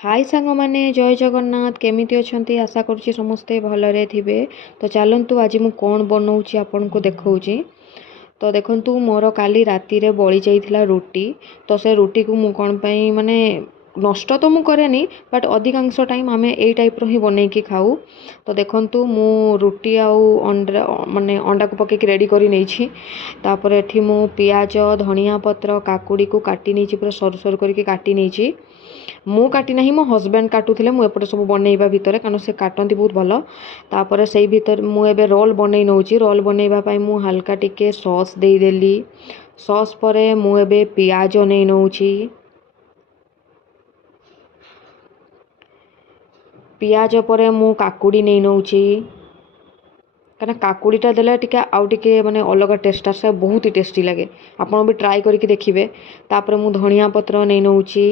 हाय सांग माने जय जगन्नाथ केमिति अछंती आशा करुच्ची समस्ते भलरे थिबे। तो चलतु आज मु कौन बनाऊँगी आपन को देखौची। तो देखंतु मोर काली राति रे बळी जाइथिला रोटी। तो से रोटी को मु कोन पई माने नष्ट तो मु करेनी बट अधिकांश टाइम आमे एई टाइप रो ही बनै की खाऊ। तो देखंतु मु रोटी आउ अंडा माने अंडा को पके रेडी करी नै छी। तापर एठी मु पियाज धनिया पत्र काकुड़ी को काटी नै छी पूरा सर सर करके काटी नै छी। मु काटी नहीं मो हजबैंड काटुले मु एपटे सब बनैबा भितर कारण से काटती बहुत भल। तापर से भीतर मु एबे रोल बनै नौची। रोल बनैबा पई मु हल्का टिके सॉस दे देली। सॉस परे मु एबे पियाज नै नौची। पियाज परे मु काकुड़ी नै नौची कारण काकुड़ीटा देले टिके आउ टिके माने अलग टेस्ट आसे बहुत ही टेस्टी लगे। आपण भी ट्राई करके देखिबे। तापर मु धनिया पत्र नै नौची।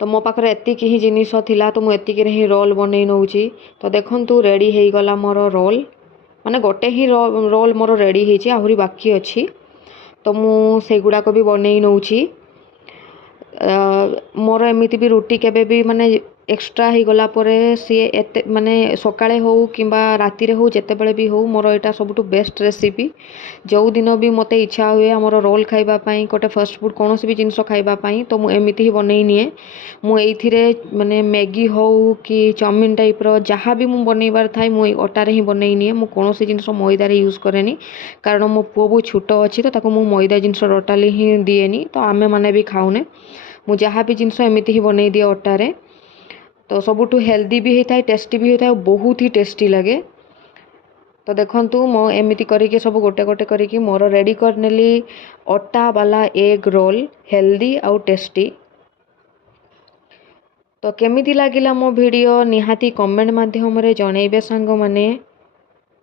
तो मो पाखरे एतिक ही जिनिस थिला तो मु एतिक रे ही रोल बनै नौची। तो देखंतु रेडी हेई गला मोर रोल माने गोटे ही रोल मोर रेडी हेची आहुरी बाकी अछि। तो मु सेगुडा को भी बनै नौची। मोर एमिति भी रोटी केबे भी माने एक्स्ट्रा ही गला परे सी एते माने सकाळे हो किंबा राति रे हो जेते बेले भी हो मोर एटा सबटु बेस्ट रेसिपी। जो दिन भी मते इच्छा हुए हमर रोल खाइबा पई कोटे फास्ट फूड कोनोसी भी जिंस खाइबा पई तो मु एमिति ही बनै निए। मु एइथिरे माने मैगी हो कि चाउमिन टाइप रो जहाँ भी मु बनैबार थाई मु अटा रे ही बनै निए। मु कोनोसी जिंस मैदा रे यूज करेनी कारण मो पुओ बहुत छोटो अछि तो ताको मु मैदा जिंस टोटाली ही दिएनी। तो आमे माने भी खाउने मु जहाँ भी जिंस एमिति ही बनै दिए अटा रे। तो सबुठु हेल्दी भी होता है टेस्टी भी होता है बहुत ही टेस्टी लगे। तो देखंतु मो एमिति करिके सब गोटे गोटे करिके मोर रेडी करनेली अटा वाला एग रोल हेल्दी आउ टेस्टी। तो केमिति लागिला मो वीडियो निहाती कमेंट माध्यम रे जणैबे सांग माने।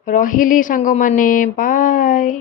रहिली सांग माने बाय।